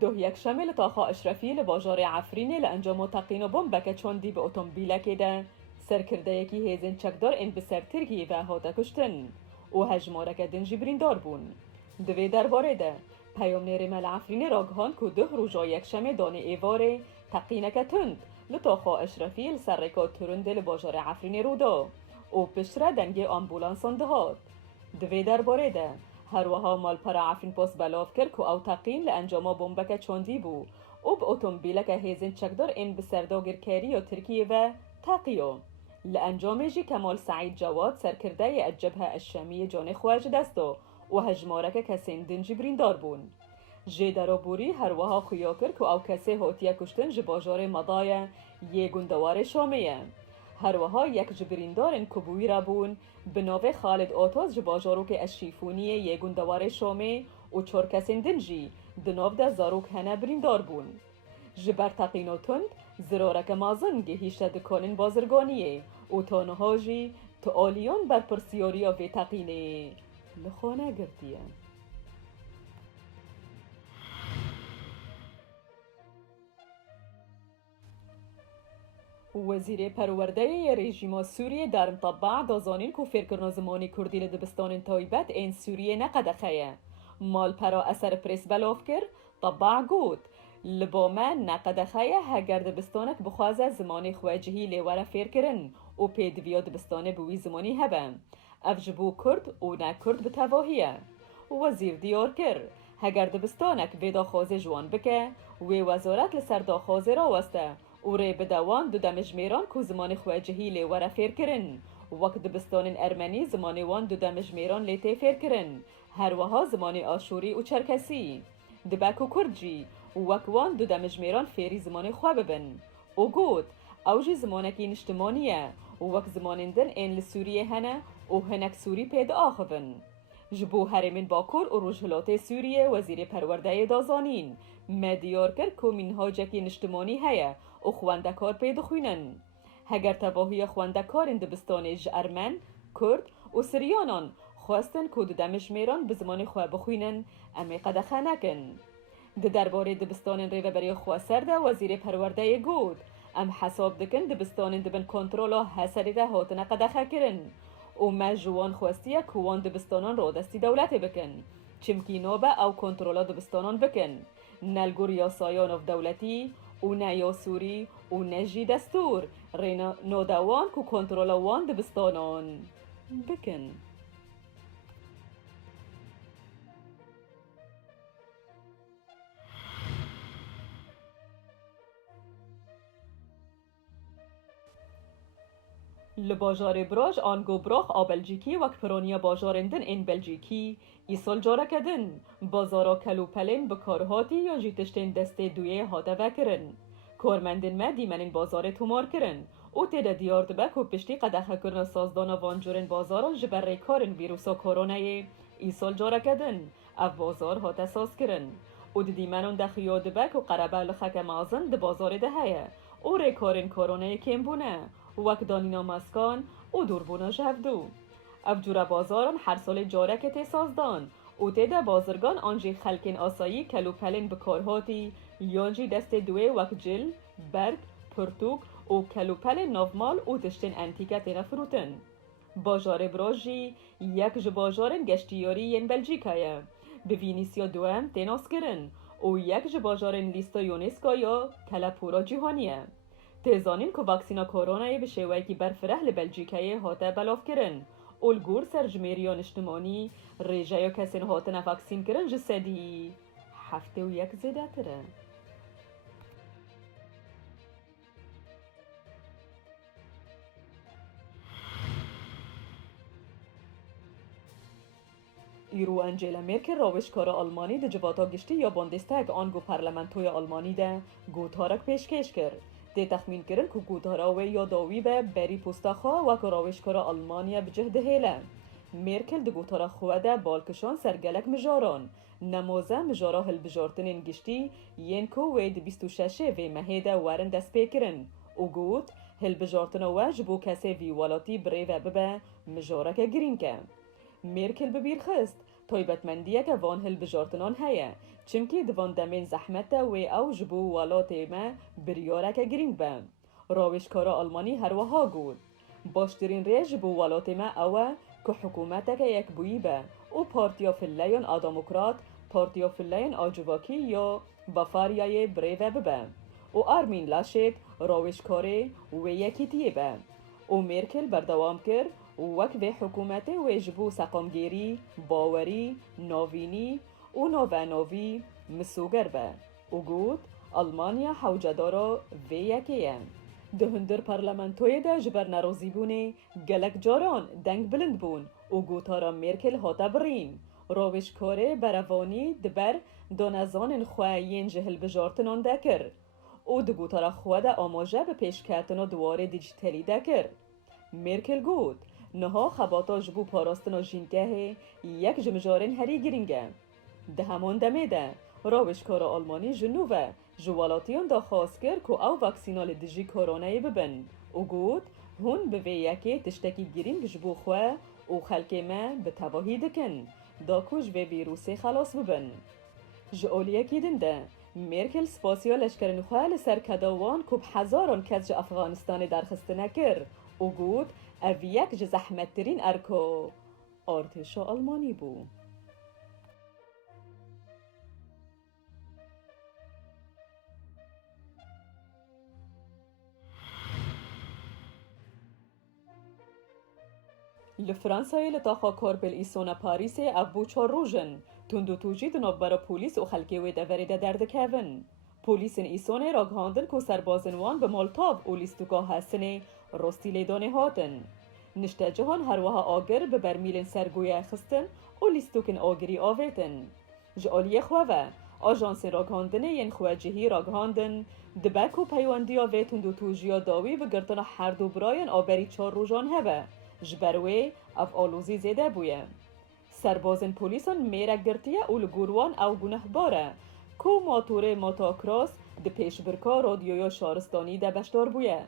ده یک شمل تاخا اشرفی لباجار عفرینه لانجام تقین و بمبک چوندی به اتومبیلکی ده سرکرده یکی هیزن چکدار این بسر ترکی و هاتا کشتن و هجمارک دنجی بریندار بون. دوی درباره ده پیام نیرمال عفرینه راگهان که ده روژا یک شمه دانه ایواره تقینک تند لتاخا اشرفی لسرکات ترنده لباجار عفرینه رو دا و پشتره دنگ آمبولانسان دهات. دوی درباره ده هروها مال پرا عفرین پاس بلاف کرد که او تقین لانجام بمبک چوندی بو و به اتومبیلک هیزن چکدار این بسرداگر کری و ترکیه و تاقیو لانجام جی کمال سعید جواد سرکرده الجبهه الشامی جان خواج دستو و هجمارک کسین دنجی بریندار بون. جی درابوری هروها خویا کرد که او کسی هاتیه کشتن جباجار مضایه یه گندوار شامیه. هروها یک جبریندار کبوی را بون به ناو خالد آتاز جباجاروک اشیفونی یه گندوار شامی و چور کسین دنجی دناو ده زاروک هنه بریندار بون. جبر تقین و تند زرارک مازن گهیشت دکانین بازرگانیه و تانها جی تو آلیان بر پرسیاریا وی تقینه لخانه گردیه. وزیر پرورده رژیم سوریه در مطبع دازانین که فکرنا زمانی کردی لدبستان تایبت این سوریه نقدخه مال پرا اثر پریس بلاف کر طبع گود لبامه نقدخه هگر دبستانک بخوازه زمانی خواجهی لیوره فیر کرن و پیدویا دبستانه بوی زمانی هبه افجبو کرد و نکرد بتواهیه. وزیر دیار کر هگر دبستانک ویدا خوازه جوان بکه وی وزارت لسر داخوازه را وسته و ری بدوان دو دمجمیران که زمان خواجهی لیوره فیر کرن وقت دبستان ارمنی زمان وان دو دمجمیران لیته فیر کرن هر وها زمان آشوری و چرکسی دبک و کرجی وقت وان دو دمجمیران فیری زمان خواه ببن و گود اوجی زمانکی نشتمانیه وقت زمانندن این لسوریه هنه و هنک سوری پید آخوون. جبو هرمین باکور و رجهلات سوریه وزیر پرورده دازانین مدیار کرد که منهاجکی نشتمانی هیا و خواندکار پید خوینن. هگر تباهی خواندکار دبستان ارمن، کرد و سریانان خواستن که دو دمجمیران به زمان خواه بخوینن امی قدخه نکن. درباره دبستان ریوه برای خواه سرده وزیر پرورده گود ام حساب دکن دبستان دبن کنترولا حسری ده هاتن قدخه کرن و مجوان خواستی کوان دبستانان را دستی دولت بکن چمکی نوبه او کنترولا دبستانان بکن نلگور یا سایان اف دولتی و نه یا سوری و نجی دستور رینا نودوان کو کنترولا وان دبستانان بکن. لباجار براج آنگو براخ آبلجیکی وک پرونیا باجارندن این بلژیکی ایسال جاره کدن بازارا کلوپلین بکارهاتی یا جیتشتین دسته دویه هاته وکرن کارمندن ما دیمن این بازار تومار کرن او تیده دیار دبک و پشتی قدخه کرن سازدانا وانجورن بازاران جبر کارن ویروسا کورونای ایسال جاره کدن اف بازار هاته ساز کرن او دیمنون دخیو دبک و قربه لخک مازن ده بازار ده هیه او ریکارن کورونای کم بونه وک دانینا مسکان او دوربونا جهدو اف جورا بازاران هر سال جارک تسازدان او تیده بازرگان آنجی خلکین آسایی کلوپلین بکارهاتی یانجی دست دوی وک جل، برگ، پرتوک و کلوپلین نومال او تشتین انتیکه تینا فروتن. باجار براجی یک جباجارن گشتیاری ین بلژیکایه به وینیسیا دوام تیناس کرن و یک جباجارن لیستا یونسکا یا کلپورا جیهانیه. تزانین که واکسینا کورونای به شیوهی که برفره لبلژیکایه هاته بلاف کرن الگور سرجمیریان اجتماعی ریجه یا کسین هاتن واکسین کرن جسدی هفته و یک زیده تره. ایرو انجیلا مرکل راوشکار آلمانی ده جواتا گشتی یا باندستگ آنگو پارلمانتوی آلمانی ده گوتارک پیشکش کرد. ده تخمین کرن که گوتاراوی یا داوی به بری پستاخا و که راوشکار آلمانیا بجه ده هیله. مرکل ده گوتارا خواده بالکشان سرگلک مجاران. نمازه مجارا هل بجارتنین گشتی ین که وید 26 وی مهیده وارن دست پیکرن. او گوت هل بجارتنا واجبو کسی وی والاتی بریوه ببه مجارک گرین که. مرکل ببیر خست تایبەتمەندیە کە وان هەڵبژارتنان هەیە چمکی دوان دەمێن زەحمەتە وێ ئەو ji bo welatê me biryareke girîng be. Rawêjkara Almanî herwiha got baştirîn rê ji bo welatê me ew e ku hikûmeteke yekbûyî be û Partiya Filleyên a Demokrat Partiya Filleyên a Civakî ya Bafaryayê birêve bibe û Armin Laschet rawêjkarê wê yekîtiyê be û Merkel berdewam kir wek vê hikûmetê wê ji bo seqamgerî, bawerî, navînî û navenavî misûger be û got Almanya hewcedara vê yekê ye. Di hundir parlamentoyê de ji ber nerazîbûnê gelek caran deng bilind bûn û gotara Merkel hate birîn. Rawêjkarê berevanî di ber danezanên xwe yên ji hilbijartinan de kir û di gotara xwe de amaje bi pêşketina diwarê dîjîtalî de kir. Merkel got niha xebata ji bo parastina jîngehê yek ji mijarên herî girîng e. Di heman demê de rawêjkara Almanî ji nû ve ji welatiyan de xwaz kir ku ew vaksîna li dijî koronayê bibin û got hûn bi vê yekê tiştekî girîng ji bo xwe û xelkê me bi tevahî dikin da ku ji vê vîrusê xelas bibin. Ji aliyekî din de Merkel spasiya leşkerên xwe li ser kedawan ku bi hezaran kes ji Efxanistanê derxistine kir û got ev yek ji zehmettirîn erka artêşa Almanî bû. Li Fransayê li taxa Karpelîsona Parîsê ev bû 4 rojin. Tund û tûjî di navbera polîs û xelkê wê deverê de derdikevin. Polîsên Îsonê ragihandin ku serbazên wan bi maltav û lîstûka Hesinê rastî lêdanê hatin. Niştecihan her wiha agir bi bermîlên sergoya xistin û lîstûkên agirî avêtin. Ji aliyê xwe ve ajansên ragihandinê yên xwecihî ragihandin dibe ku peywandiya vê tund û tûjiya dawî bi girtina her du birayên aberî 4 rojan hebe. Ji ber wê ev alozî zêde bûye. Serbazên polîsan mêrek girtiye û li gor wan ew gunehbar e ku motorê motokros di pêşbirka radyoya şaristanî de beşdar bûye.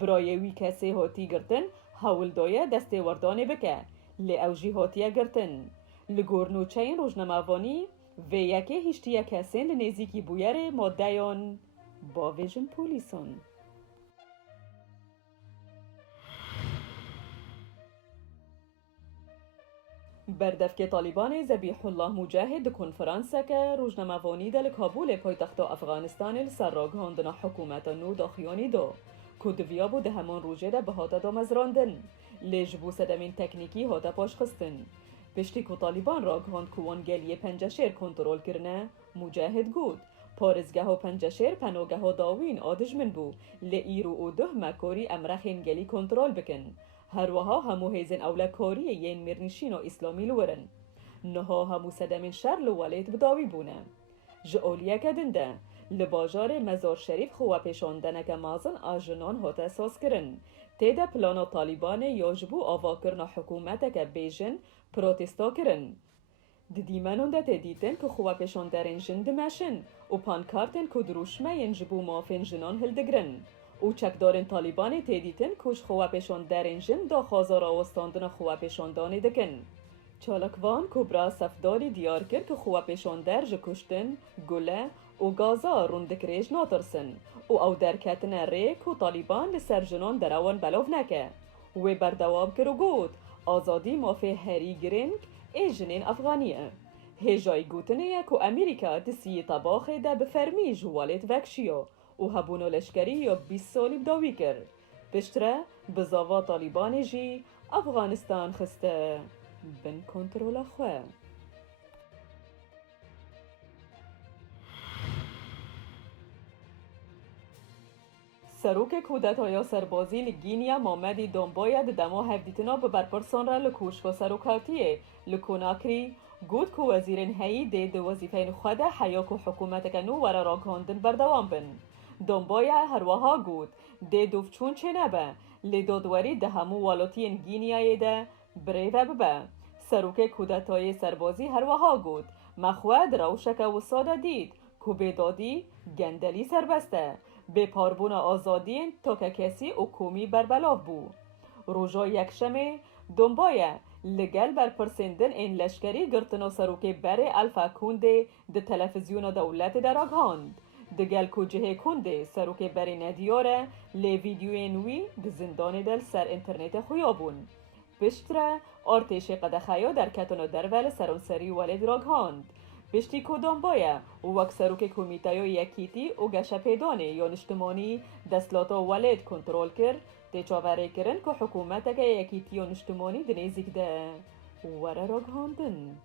Birayê wî kesê hatî girtin hewil daye destê werdanê bike lê ew jî hatiye girtin. Li gor nûçeyên rojnamevanî vê yekê hîştiye kesên li nêzîkî bûyerê maddeyan bavêjin polîsan. بردفکê Talîbanê Zebîhullah Mujahid di konferanseke rojnamevanî de li Kabûlê paytexta Efxanistanê li ser ragihandina hikûmeta nû daxuyanî da ku diviya bû di heman rojê de bihate damezrandin lê ji bo sedemên teknîkî hate paşxistin. Piştî ku Talîban ragihand ku wan geliyê Penceşêr kontrol kirine, Mujahid got parêzgeha Penceşêr penogeha dawîn a dijmin bû lê îro û duh mekarî em rexên gelî kontrol bikin. Her wiha hemû hêzên ewlekariyê yên mêrnîşîna Îslamî li werin. Niha hemû sedemên şer li welêt bi dawî bûne. Ji aliyeke din de li bajarê Mezar Şerîf xwepêşandeneke mezin a jinan hate sazkirin. Tê de plana Talîbanê ya ji bo avakirina hikûmeteke bêjin protesta kirin. Di dîmenan de tê dîtin ku xwepêşanderên jin dimeşin û pankartên ku dirûşmeyên ji bo mafên jinan hildigirin. û çekdarên Talîbanê tê dîtin ku ji xwepêşanderên jin daxwaza rawestandina xwepêşandanê dikin. Çalakvan Kubra Sefdarî diyar kir ku xwepêşander ji kuştin, gule û gaza rûndikirêj natirsin û ew derketine rê ku Talîban li ser jinan derewan belav neke. Wê berdewam kir û got azadî mafê herî girêng ê jinên Efxanî ye. Hêjayî gotinê ye ku Amerîka di siyê tebaxê de bi fermî ji welêt vekşiya û hebûna leşkerî ya 20 salî dawî kir. Piştre bi zava Talîbanê jî Efxanistan xiste bin kontrola xwe. Serokê Kûdetaya Serbazî li Gîniya Mamedî Dombaya di dema hevdîtina bi berpirsan re li koşka serokatiyê li Konakirî got ku wezîrên heyî dê di wezîfeyên xwe de heya ku hikûmeteke nû were ragihandin berdewam bin. Dombaya her wiha got dê dovçûn çê nebe lê dadwerî di hemû welatiyên Gîniyayê de birêve bibe. Serokê Kûdetayê Serbazî her wiha got me xwe di rewşeke wisa de dît ku bêdadî gendelî serbest e. Bêparbûna azadiyên takekesî û komî berbelav bû. Roja yekşemê Dombaya لگل برپرسندن این لشکری گرتنو سروک بر الفا کونده ده تلفزیون دولت در آگاند. دگل کوجه کنده سروک بر ندیاره لی ویدیوی نوی ده زندان دل سر انترنت خویابون. پشتره ارتش قدخایا در کتن درول سرانسری ولد راگهاند. پشتی کدام بایا وک سروک کمیتایو یکیتی و گشپیدانه یا نشتمانی دستلاتا ولد کنترل کرد تیچاوره کرن که حکومت که یکیتی و نشتمانی دنیزیک ده وره راگهاندن.